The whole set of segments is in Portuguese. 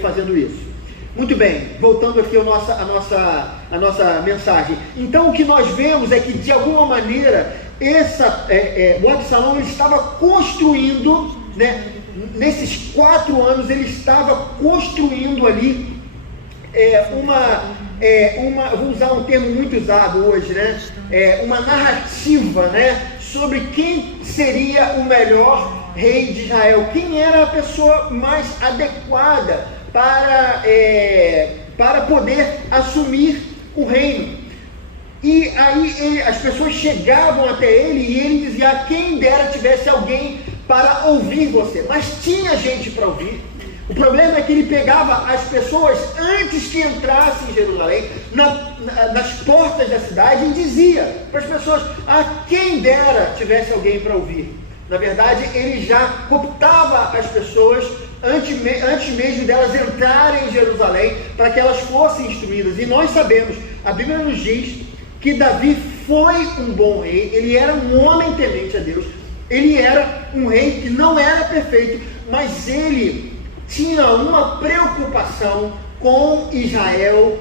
fazendo isso. Muito bem, voltando aqui a nossa mensagem. Então o que nós vemos é que de alguma maneira o Absalão ele estava construindo, né, nesses 4 anos ele estava construindo ali vou usar um termo muito usado hoje, né, uma narrativa, né, sobre quem seria o melhor rei de Israel, quem era a pessoa mais adequada para poder assumir o reino. E aí as pessoas chegavam até ele e ele dizia: quem dera tivesse alguém para ouvir você. Mas tinha gente para ouvir. O problema é que ele pegava as pessoas antes que entrassem em Jerusalém, nas portas da cidade, e dizia para as pessoas: quem dera tivesse alguém para ouvir. Na verdade, ele já cooptava as pessoas antes mesmo delas entrarem em Jerusalém, para que elas fossem instruídas. E nós sabemos, a Bíblia nos diz que Davi foi um bom rei, ele era um homem temente a Deus, ele era um rei que não era perfeito, mas ele tinha uma preocupação com Israel.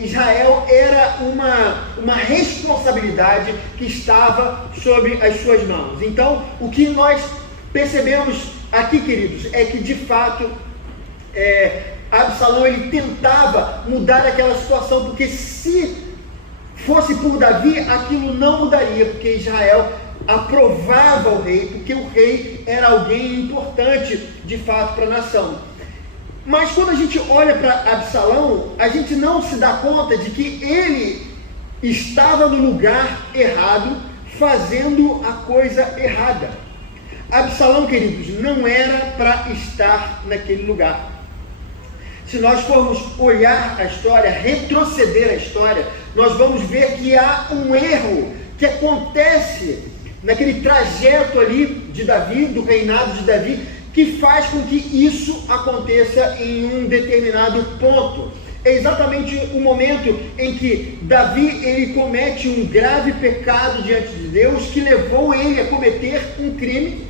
Israel era uma responsabilidade que estava sobre as suas mãos. Então, o que nós percebemos aqui, queridos, é que de fato Absalão ele tentava mudar aquela situação, porque se fosse por Davi, aquilo não mudaria, porque Israel aprovava o rei, porque o rei era alguém importante de fato para a nação. Mas quando a gente olha para Absalão, a gente não se dá conta de que ele estava no lugar errado, fazendo a coisa errada. Absalão, queridos, não era para estar naquele lugar. Se nós formos olhar a história, retroceder a história, nós vamos ver que há um erro que acontece naquele trajeto ali de Davi, do reinado de Davi, que faz com que isso aconteça em um determinado ponto. É exatamente o momento em que Davi ele comete um grave pecado diante de Deus, que levou ele a cometer um crime.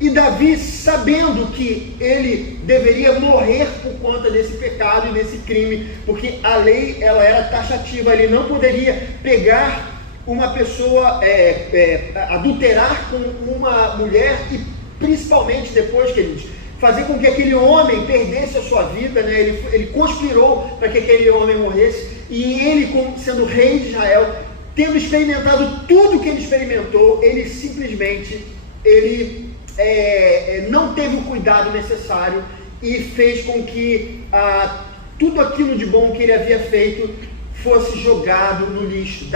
E Davi, sabendo que ele deveria morrer por conta desse pecado e desse crime, porque a lei ela era taxativa, ele não poderia pegar uma pessoa, adulterar com uma mulher e principalmente depois, queridos, fazer com que aquele homem perdesse a sua vida, né? Ele conspirou para que aquele homem morresse, e ele, como sendo rei de Israel, tendo experimentado tudo que ele experimentou, ele simplesmente não teve o cuidado necessário e fez com que tudo aquilo de bom que ele havia feito fosse jogado no lixo.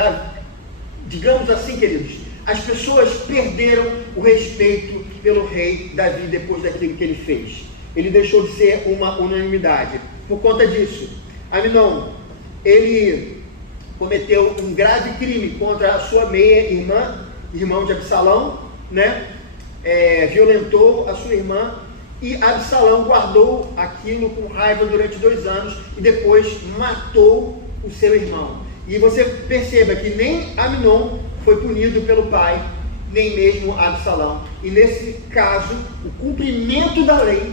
Digamos assim, queridos, as pessoas perderam o respeito pelo rei Davi depois daquilo que ele fez. Ele deixou de ser uma unanimidade. Por conta disso, Amnon, ele cometeu um grave crime contra a sua meia-irmã, irmão de Absalão, né? Violentou a sua irmã, e Absalão guardou aquilo com raiva durante 2 anos e depois matou o seu irmão. E você perceba que nem Amnon foi punido pelo pai, nem mesmo Absalão. E nesse caso, o cumprimento da lei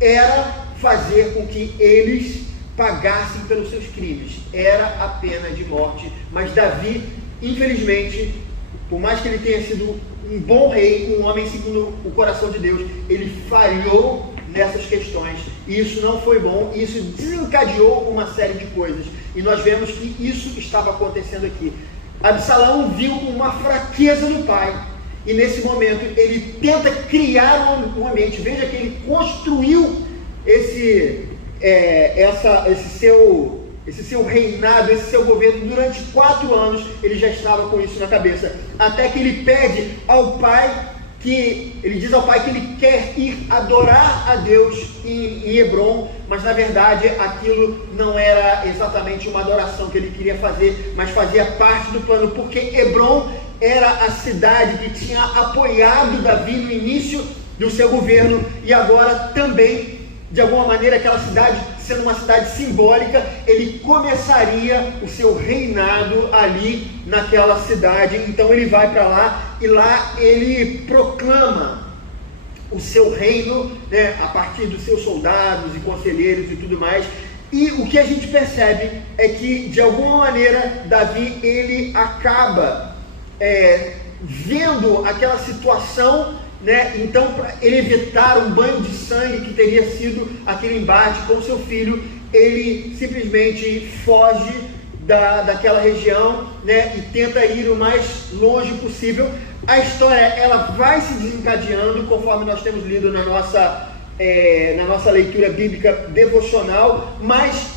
era fazer com que eles pagassem pelos seus crimes. Era a pena de morte. Mas Davi, infelizmente, por mais que ele tenha sido um bom rei, um homem segundo o coração de Deus, ele falhou nessas questões. E isso não foi bom, e isso desencadeou uma série de coisas. E nós vemos que isso estava acontecendo aqui. Absalão viu uma fraqueza no pai, e nesse momento ele tenta criar um ambiente. Veja que ele construiu esse seu reinado, esse seu governo durante 4 anos. Ele já estava com isso na cabeça, até que ele pede ao pai, ele diz ao pai que ele quer ir adorar a Deus em Hebrom, mas na verdade aquilo não era exatamente uma adoração que ele queria fazer, mas fazia parte do plano, porque Hebrom era a cidade que tinha apoiado Davi no início do seu governo, e agora também, de alguma maneira, aquela cidade, sendo uma cidade simbólica, ele começaria o seu reinado ali naquela cidade. Então ele vai para lá, e lá ele proclama o seu reino, né, a partir dos seus soldados e conselheiros e tudo mais. E o que a gente percebe é que, de alguma maneira, Davi, ele acaba vendo aquela situação, né? Então, para ele evitar um banho de sangue que teria sido aquele embate com seu filho, ele simplesmente foge daquela região, né? E tenta ir o mais longe possível. A história, ela vai se desencadeando conforme nós temos lido na nossa leitura bíblica devocional, mas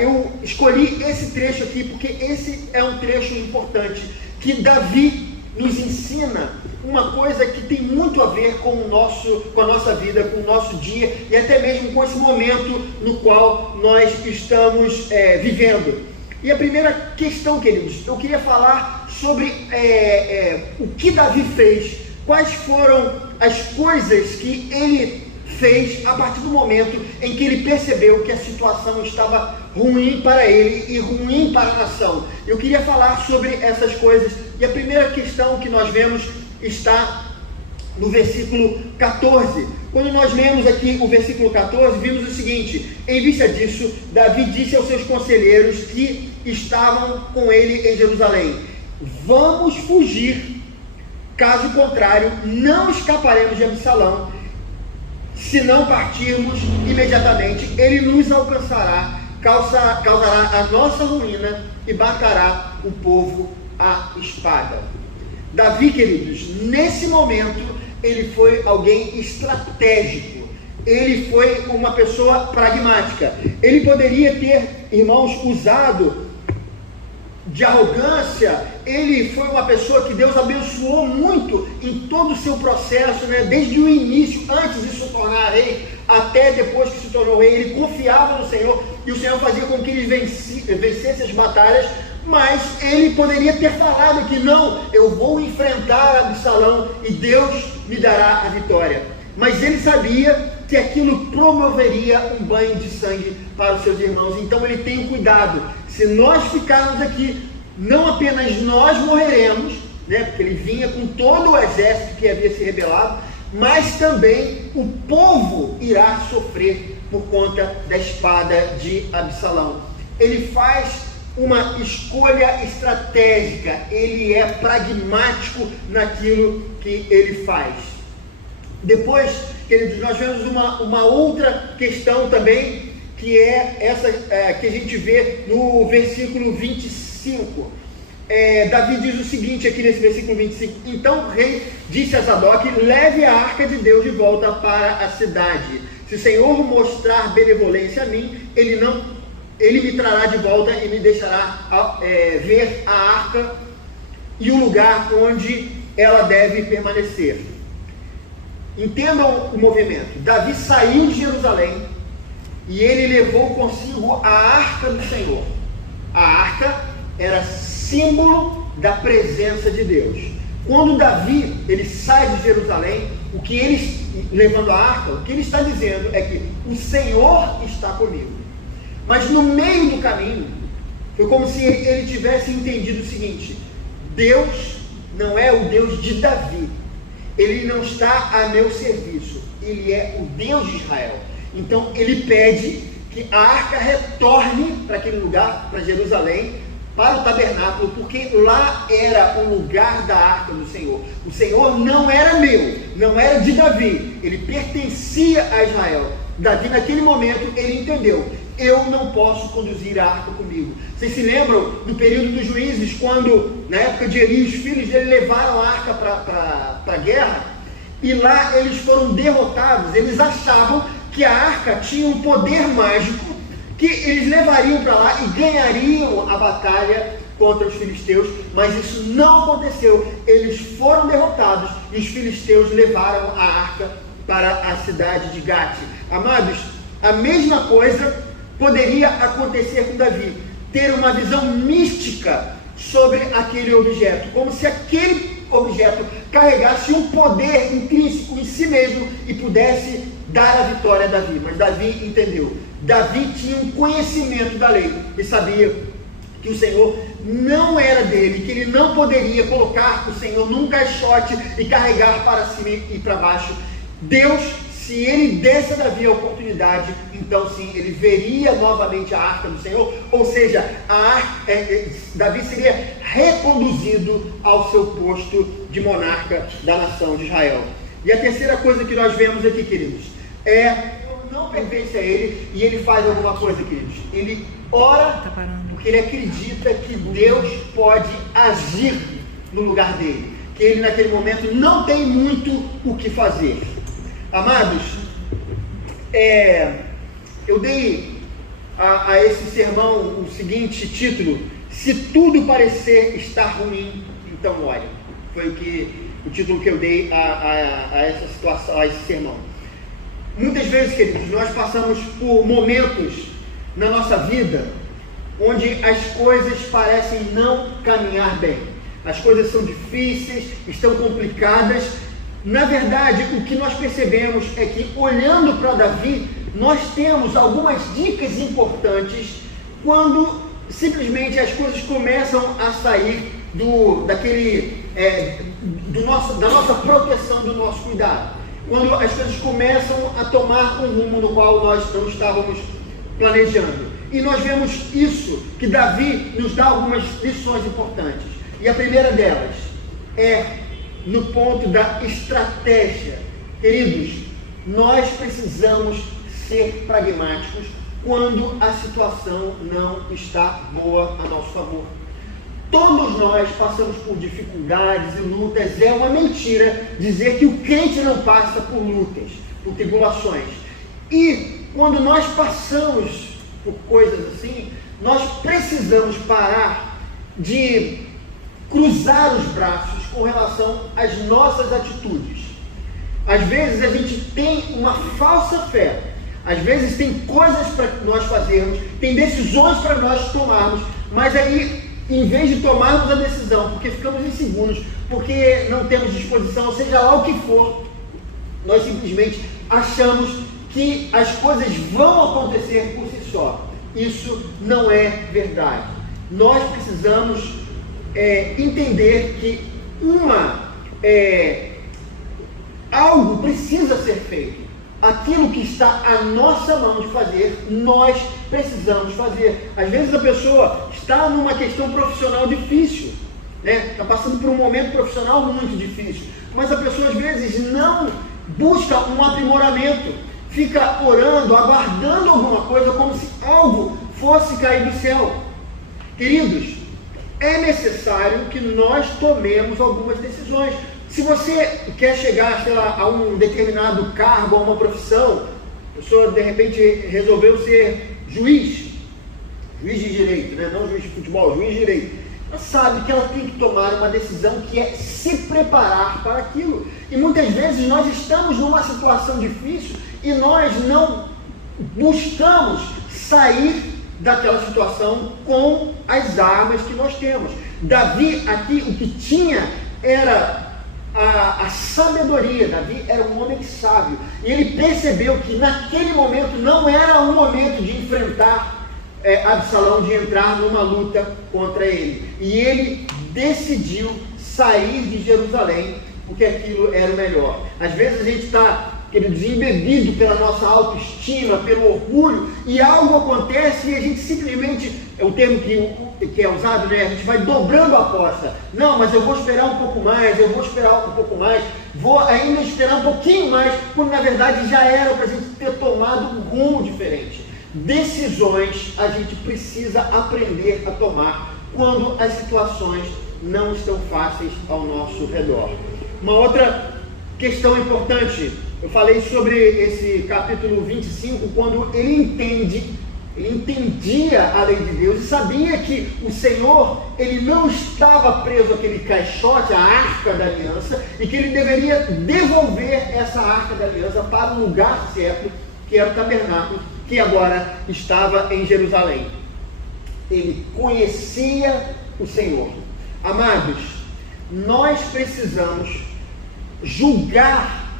eu escolhi esse trecho aqui porque esse é um trecho importante, que Davi nos ensina uma coisa que tem muito a ver com a nossa vida, com o nosso dia e até mesmo com esse momento no qual nós estamos vivendo. E a primeira questão, queridos, eu queria falar sobre o que Davi fez, quais foram as coisas que ele fez a partir do momento em que ele percebeu que a situação estava ruim para ele e ruim para a nação. Eu queria falar sobre essas coisas, e a primeira questão que nós vemos está no versículo 14. Quando nós lemos aqui o versículo 14, vimos o seguinte: em vista disso, Davi disse aos seus conselheiros que estavam com ele em Jerusalém: vamos fugir, caso contrário, não escaparemos de Absalão. Se não partirmos imediatamente, ele nos alcançará, causará a nossa ruína e matará o povo à espada. Davi, queridos, nesse momento, ele foi alguém estratégico, ele foi uma pessoa pragmática. Ele poderia ter, irmãos, usado de arrogância. Ele foi uma pessoa que Deus abençoou muito em todo o seu processo, né? Desde o início, antes de se tornar rei, até depois que se tornou rei, ele confiava no Senhor, e o Senhor fazia com que ele vencesse as batalhas. Mas ele poderia ter falado que não, eu vou enfrentar Absalão e Deus me dará a vitória. Mas ele sabia que aquilo promoveria um banho de sangue para os seus irmãos. Então ele tem cuidado. Se nós ficarmos aqui, não apenas nós morreremos, né, porque ele vinha com todo o exército que havia se rebelado, mas também o povo irá sofrer por conta da espada de Absalão. Ele faz uma escolha estratégica, ele é pragmático naquilo que ele faz. Depois, queridos, nós vemos uma outra questão também, que é essa que a gente vê no versículo 25. Davi diz o seguinte aqui nesse versículo 25: então o rei disse a Zadok: leve a arca de Deus de volta para a cidade. Se o Senhor mostrar benevolência a mim, ele me trará de volta e me deixará ver a arca e o lugar onde ela deve permanecer. Entendam o movimento. Davi saiu de Jerusalém e ele levou consigo a arca do Senhor. A arca era símbolo da presença de Deus. Quando Davi ele sai de Jerusalém, levando a arca, o que ele está dizendo é que o Senhor está comigo. Mas no meio do caminho, foi como se ele tivesse entendido o seguinte: Deus não é o Deus de Davi, ele não está a meu serviço, ele é o Deus de Israel. Então ele pede que a arca retorne para aquele lugar, para Jerusalém, para o tabernáculo, porque lá era o lugar da arca do Senhor. O Senhor não era meu, não era de Davi, ele pertencia a Israel. Davi, naquele momento, ele entendeu: eu não posso conduzir a arca comigo. Vocês se lembram do período dos juízes, quando, na época de Eli, os filhos dele levaram a arca para a guerra, e lá eles foram derrotados. Eles achavam que a arca tinha um poder mágico, que eles levariam para lá e ganhariam a batalha contra os filisteus, mas isso não aconteceu. Eles foram derrotados e os filisteus levaram a arca para a cidade de Gate. Amados, a mesma coisa poderia acontecer com Davi, ter uma visão mística sobre aquele objeto, como se aquele objeto carregasse um poder intrínseco em si mesmo e pudesse dar a vitória a Davi. Mas Davi entendeu. Davi tinha um conhecimento da lei e sabia que o Senhor não era dele, que ele não poderia colocar o Senhor num caixote e carregar para cima e para baixo. Deus, se ele desse a Davi a oportunidade, então sim, ele veria novamente a arca do Senhor, ou seja, Davi seria reconduzido ao seu posto de monarca da nação de Israel. E a terceira coisa que nós vemos aqui, queridos, não pertence a ele, e ele faz alguma coisa, queridos. Ele ora porque ele acredita que Deus pode agir no lugar dele, que ele naquele momento não tem muito o que fazer. Amados, eu dei a esse sermão o seguinte título: se tudo parecer estar ruim, então ore. Foi o título que eu dei a essa situação, a esse sermão. Muitas vezes, queridos, nós passamos por momentos na nossa vida onde as coisas parecem não caminhar bem. As coisas são difíceis, estão complicadas. Na verdade, o que nós percebemos é que, olhando para Davi, nós temos algumas dicas importantes quando simplesmente as coisas começam a sair da nossa proteção, do nosso cuidado. Quando as coisas começam a tomar um rumo no qual nós não estávamos planejando. E nós vemos isso, que Davi nos dá algumas lições importantes. E a primeira delas é no ponto da estratégia. Queridos, nós precisamos ser pragmáticos quando a situação não está boa a nosso favor. Todos nós passamos por dificuldades e lutas. É uma mentira dizer que o crente não passa por lutas, por tribulações. E quando nós passamos por coisas assim, nós precisamos parar de cruzar os braços com relação às nossas atitudes. Às vezes a gente tem uma falsa fé, às vezes tem coisas para nós fazermos, tem decisões para nós tomarmos, mas aí, em vez de tomarmos a decisão, porque ficamos inseguros, porque não temos disposição, seja lá o que for, nós simplesmente achamos que as coisas vão acontecer por si só. Isso não é verdade. Nós precisamos entender que algo precisa ser feito. Aquilo que está à nossa mão de fazer, nós precisamos fazer. Às vezes a pessoa está numa questão profissional difícil, está passando por um momento profissional muito difícil, mas a pessoa às vezes não busca um aprimoramento, fica orando, aguardando alguma coisa, como se algo fosse cair do céu. Queridos, é necessário que nós tomemos algumas decisões. Se você quer chegar, sei lá, a um determinado cargo, a uma profissão, a pessoa de repente resolveu ser juiz de direito, não juiz de futebol, juiz de direito. Ela sabe que ela tem que tomar uma decisão que é se preparar para aquilo. E muitas vezes nós estamos numa situação difícil e nós não buscamos sair daquela situação com as armas que nós temos. Davi aqui, o que tinha era a sabedoria. Davi era um homem sábio, e ele percebeu que naquele momento não era um momento de enfrentar Absalão, de entrar numa luta contra ele, e ele decidiu sair de Jerusalém, porque aquilo era o melhor. Às vezes a gente está, queridos, embebido pela nossa autoestima, pelo orgulho, e algo acontece e a gente simplesmente, é o termo que é usado, a gente vai dobrando a aposta. Não, mas eu vou esperar um pouco mais, vou ainda esperar um pouquinho mais, quando na verdade já era para a gente ter tomado um rumo diferente. Decisões a gente precisa aprender a tomar quando as situações não estão fáceis ao nosso redor. Uma outra questão importante, eu falei sobre esse capítulo 25, quando ele entendia a lei de Deus e sabia que o Senhor, ele não estava preso àquele caixote, a arca da aliança, e que ele deveria devolver essa arca da aliança para o lugar certo, que era o tabernáculo, que agora estava em Jerusalém. Ele conhecia o Senhor. Amados, nós precisamos julgar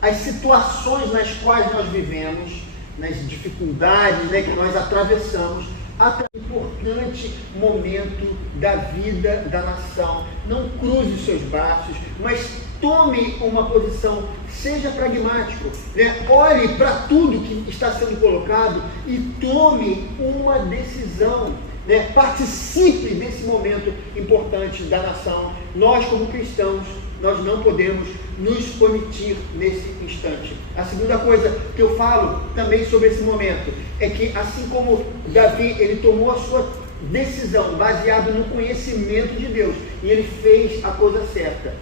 as situações nas quais nós vivemos, nas dificuldades que nós atravessamos, até um importante momento da vida da nação. Não cruze os seus braços, mas tome uma posição, seja pragmático, né? Olhe para tudo que está sendo colocado e tome uma decisão, né? Participe desse momento importante da nação. Nós, como cristãos, nós não podemos nos omitir nesse instante. A segunda coisa que eu falo também sobre esse momento é que, assim como Davi, ele tomou a sua decisão baseado no conhecimento de Deus e ele fez a coisa certa.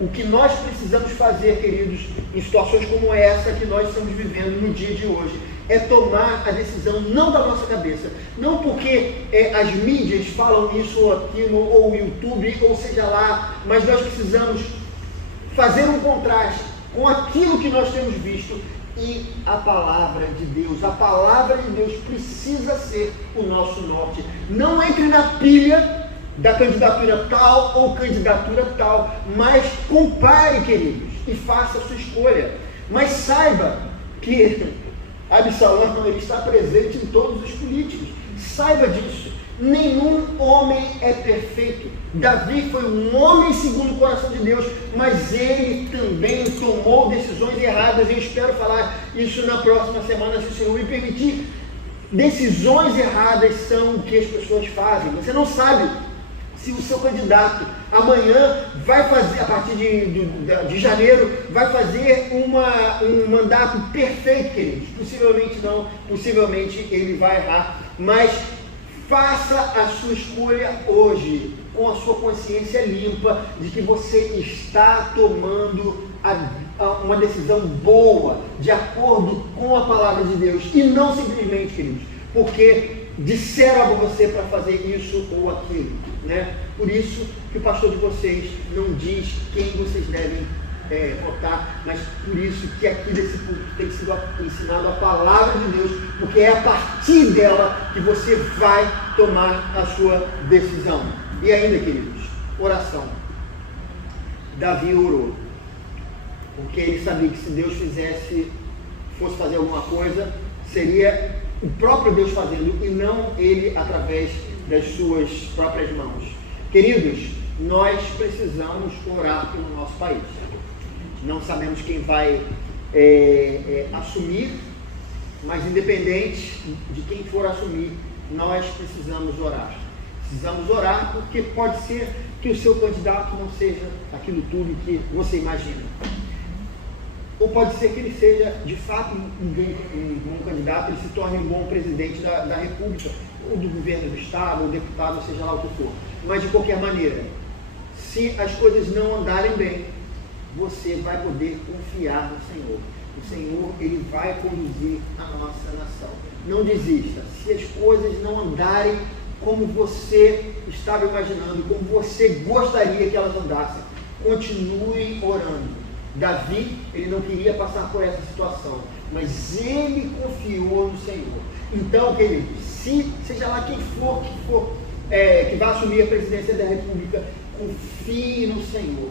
O que nós precisamos fazer, queridos, em situações como essa que nós estamos vivendo no dia de hoje, é tomar a decisão não da nossa cabeça, não porque as mídias falam isso ou aquilo, ou o YouTube, ou seja lá, mas nós precisamos fazer um contraste com aquilo que nós temos visto e a palavra de Deus. A palavra de Deus precisa ser o nosso norte. Não entre na pilha da candidatura tal ou candidatura tal, mas compare, queridos, e faça a sua escolha. Mas saiba que Absalão, ele está presente em todos os políticos. Saiba disso. Nenhum homem é perfeito. Davi foi um homem segundo o coração de Deus, mas ele também tomou decisões erradas. Eu espero falar isso na próxima semana, se o Senhor me permitir. Decisões erradas são o que as pessoas fazem. Você não sabe se o seu candidato amanhã vai fazer, a partir de janeiro, vai fazer um mandato perfeito, queridos. Possivelmente não, possivelmente ele vai errar, mas faça a sua escolha hoje, com a sua consciência limpa, de que você está tomando uma decisão boa, de acordo com a palavra de Deus, e não simplesmente, queridos, porque disseram a você para fazer isso ou aquilo, né? Por isso que o pastor de vocês não diz quem vocês devem votar, mas por isso que aqui desse culto tem sido ensinado a palavra de Deus, porque é a partir dela que você vai tomar a sua decisão. E ainda, queridos, oração. Davi orou, porque ele sabia que se Deus fosse fazer alguma coisa, seria o próprio Deus fazendo e não ele através das suas próprias mãos. Queridos, nós precisamos orar pelo nosso país. Não sabemos quem vai assumir, mas independente de quem for assumir, nós precisamos orar. Precisamos orar porque pode ser que o seu candidato não seja aquilo tudo que você imagina. Ou pode ser que ele seja, de fato, um bom candidato, ele se torne um bom presidente da República, ou do governo do Estado, ou deputado, seja lá o que for. Mas, de qualquer maneira, se as coisas não andarem bem, você vai poder confiar no Senhor. O Senhor, ele vai conduzir a nossa nação. Não desista. Se as coisas não andarem como você estava imaginando, como você gostaria que elas andassem, continue orando. Davi, ele não queria passar por essa situação, mas ele confiou no Senhor. Então, queridos, seja lá quem for que vai assumir a presidência da República, confie no Senhor.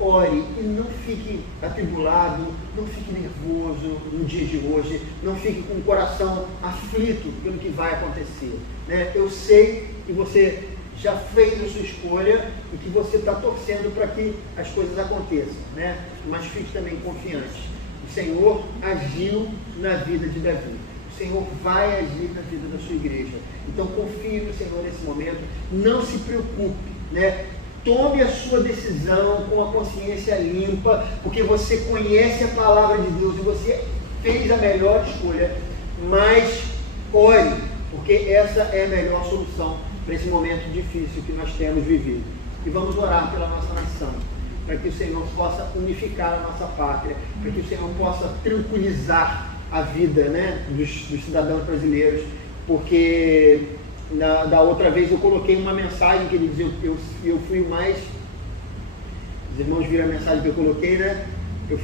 Ore e não fique atribulado, não fique nervoso no dia de hoje, não fique com o coração aflito pelo que vai acontecer, né? Eu sei que você já fez a sua escolha e que você está torcendo para que as coisas aconteçam, né? Mas fique também confiante. O Senhor agiu na vida de Davi. O Senhor vai agir na vida da sua igreja. Então confie no Senhor nesse momento. Não se preocupe, né? Tome a sua decisão com a consciência limpa, porque você conhece a palavra de Deus e você fez a melhor escolha. Mas ore, porque essa é a melhor solução para esse momento difícil que nós temos vivido. E vamos orar pela nossa nação, para que o Senhor possa unificar a nossa pátria, para que o Senhor possa tranquilizar a vida, né, dos cidadãos brasileiros, porque da outra vez eu coloquei uma mensagem que ele dizia, eu fui mais, os irmãos viram a mensagem que eu coloquei, né? Eu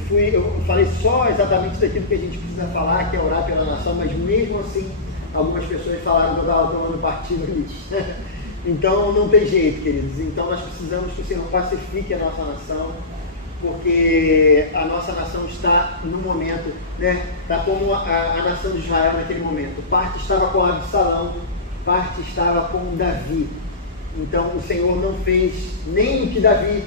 falei só exatamente daquilo que a gente precisa falar, que é orar pela nação, mas mesmo assim, algumas pessoas falaram que eu estava tomando partido ali. Então não tem jeito, queridos. Então nós precisamos que o Senhor pacifique a nossa nação, porque a nossa nação está no momento, né? Está como a nação de Israel naquele momento. Parte estava com Absalão, parte estava com Davi. Então o Senhor não fez nem o que Davi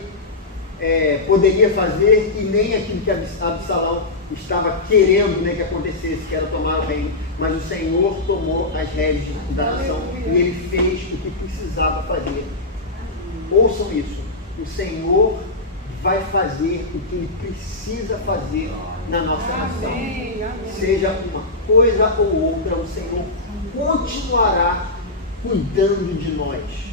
poderia fazer e nem aquilo que Absalão estava querendo, né, que acontecesse, que era tomar o reino. Mas o Senhor tomou as rédeas da nação e Ele fez o que precisava fazer. Ouçam isso: o Senhor vai fazer o que Ele precisa fazer na nossa nação. Seja uma coisa ou outra, o Senhor continuará cuidando de nós.